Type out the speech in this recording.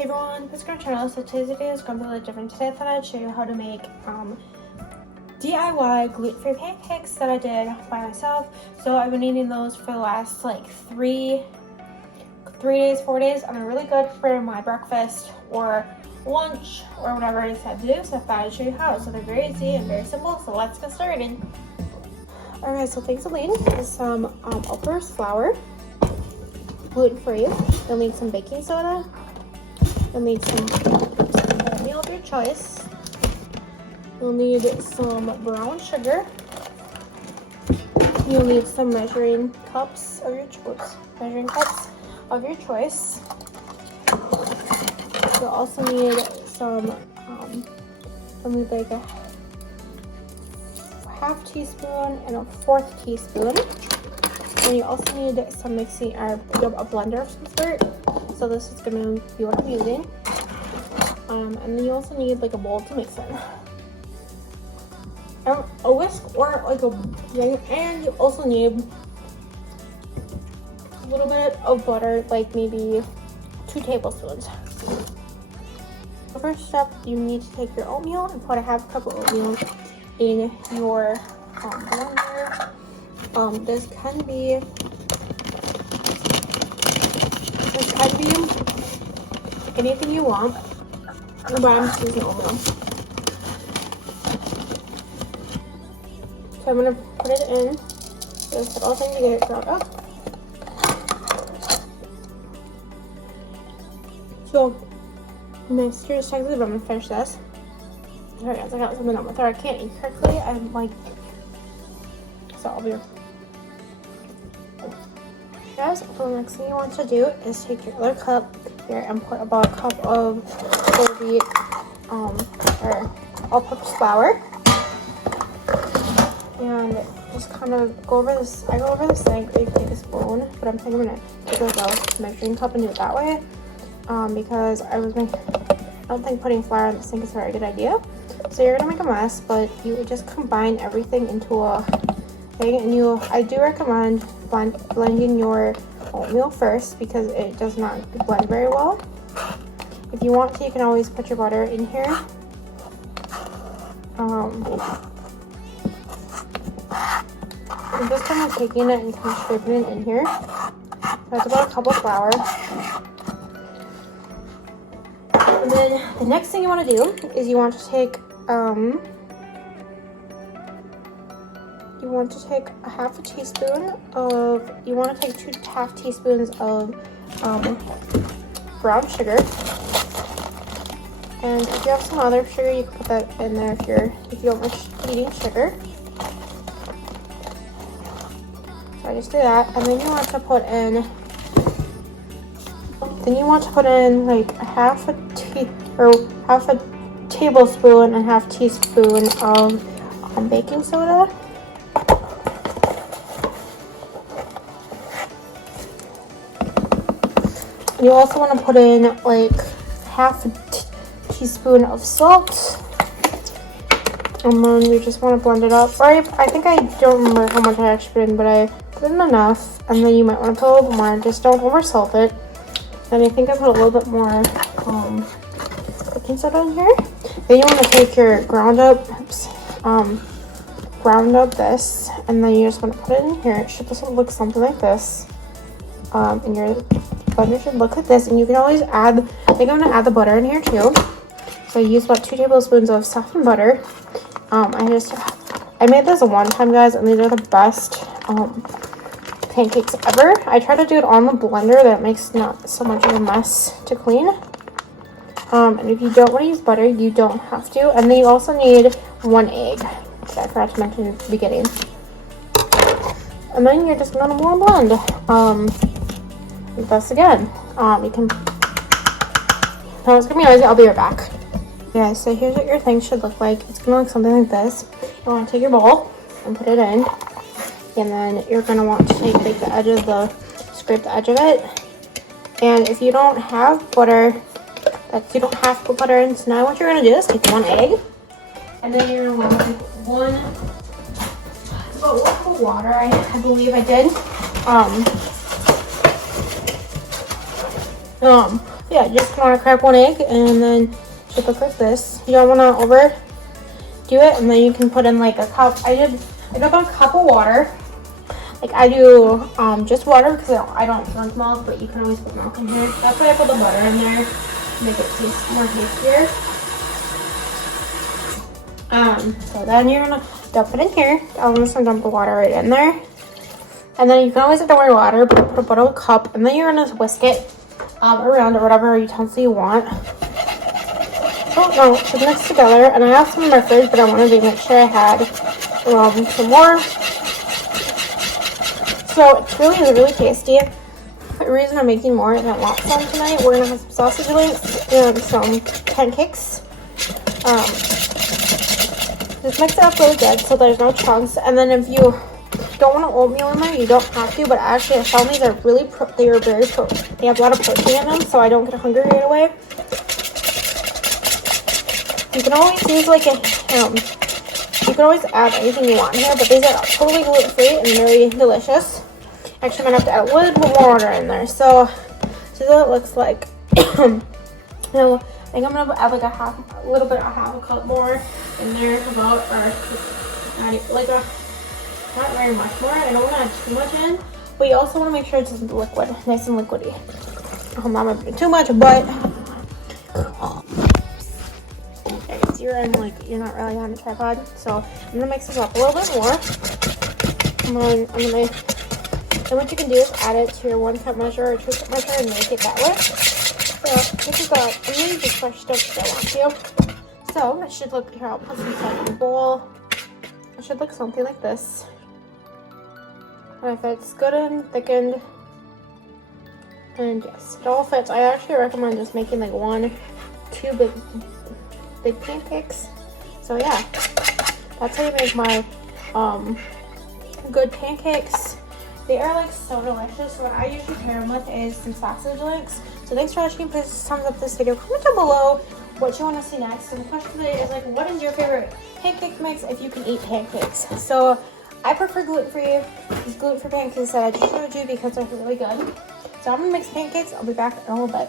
Hey everyone, this is my channel. So today's video is going to be a little different. Today I thought I'd show you how to make DIY gluten-free pancakes that I did by myself. So I've been eating those for the last like 4 days, and they're really good for my breakfast or lunch or whatever I decide to do. So I thought I'd show you how. So they're very easy and very simple. So let's get started. Alright, so things you'll need is some all-purpose flour, gluten-free. You'll need some baking soda. You'll need some oatmeal of your choice. You'll need some brown sugar. You'll need some measuring cups of your choice. You'll also need some, like a half teaspoon and a 1/4 teaspoon. And you also need some mixing, or a blender of some sort. So this is going to be what I'm using. And then you also need like a bowl to mix in. A whisk or like a thing. And you also need a little bit of butter, like maybe 2 tablespoons. The first step, you need to take your oatmeal and put a half cup of oatmeal in your blender. This can be anything you want, but I'm just using oatmeal. So I'm gonna put it in this little thing to get it ground up. So next, just check this. I'm gonna finish this. Sorry guys, I got something on my throat. I can't eat correctly. I'm like, so I'll be. Guys, so the next thing you want to do is take your other cup here and put about a cup of whole wheat or all-purpose flour, and just kind of go over this. I go over the sink, or you can take a spoon, but I'm thinking I'm gonna take like a measuring cup and do it that way, because I don't think putting flour in the sink is a very good idea. So you're gonna make a mess, but you would just combine everything into a thing, and I do recommend blending your oatmeal first because it does not blend very well. If you want to, you can always put your butter in here. I'm just kind of taking it and kind of scraping it in here. So that's about a cup of flour. And then the next thing you want to do is you want to take a half a teaspoon of, you want to take 2.5 teaspoons of brown sugar. And if you have some other sugar, you can put that in there if you don't like eating sugar. So I just do that, and then you want to put in like half a tablespoon and half teaspoon of baking soda. You also want to put in like half a teaspoon of salt, and then you just want to blend it up. I think I don't remember how much I actually put in, but I put in enough. And then you might want to put a little bit more. Just don't over salt it. And I think I put a little bit more baking soda in here. Then you want to take your ground up this, and then you just want to put it in here. It should look something like this. And your blender should look like this, and you can always add, I think I'm going to add the butter in here too. So I used about 2 tablespoons of softened butter. I made this one time, guys, and these are the best pancakes ever. I try to do it on the blender, that makes not so much of a mess to clean. And if you don't want to use butter, you don't have to. And then you also need 1 egg, that I forgot to mention at the beginning. And then you're just going to warm blend. This again. You can. No, it's gonna be noisy. I'll be right back. Yeah, so here's what your thing should look like. It's gonna look something like this. You want to take your bowl and put it in, and then you're gonna want to take the edge of scrape the edge of it. And if you don't have butter, you don't have to put butter in. So now what you're gonna do is take 1 egg, and then you're gonna want to take about 1 cup of water. I believe I did. Yeah, just want to crack 1 egg, and then it should look like this. You don't want to overdo it, and then you can put in like a cup. I did about a cup of water. Like I do just water because I don't drink milk, but you can always put milk in here. That's why I put the butter in there to make it taste more tastier. So then you're gonna dump it in here. I'm just gonna dump the water right in there. And then you can always add more water, but put about a cup, and then you're gonna whisk it around or whatever utensil you want. Oh no, it should mix together. And I have some in my fridge, but I wanted to make sure I had some more. So it's really tasty. The reason I'm making more and I want some tonight, we're gonna have some sausage links and some pancakes. Just mix it up really good so there's no chunks. And then if you don't want an oatmeal in there, you don't have to. But actually, I found these are they have a lot of protein in them, so I don't get hungry right away. You can always use like a you can always add anything you want here, but these are totally gluten-free and very delicious. Actually, I'm gonna have to add a little bit more water in there. So this is what it looks like. Now, I think I'm gonna add like a little bit of half a cup more in there, not very much more. I don't want to add too much in, but you also want to make sure it's liquid, nice and liquidy. I'm not gonna do too much, but you're not really on a tripod. So I'm gonna mix this up a little bit more. And then what you can do is add it to your 1 cup measure or 2 cup measure and make it that way. So this is I'm gonna use fresh stuff if I want to. So it should look here. I'll put some stuff in the bowl. It should look something like this. And if it's good and thickened, and yes, it all fits. I actually recommend just making like 1, 2 big pancakes. So yeah, that's how you make my good pancakes. They are like so delicious. So what I usually pair them with is some sausage links. So thanks for watching. Please thumbs up this video. Comment down below what you want to see next. And the question today is like, what is your favorite pancake mix if you can eat pancakes? So I prefer gluten-free. These gluten-free pancakes that I just showed you because they're really good. So I'm gonna mix pancakes. I'll be back in a little bit.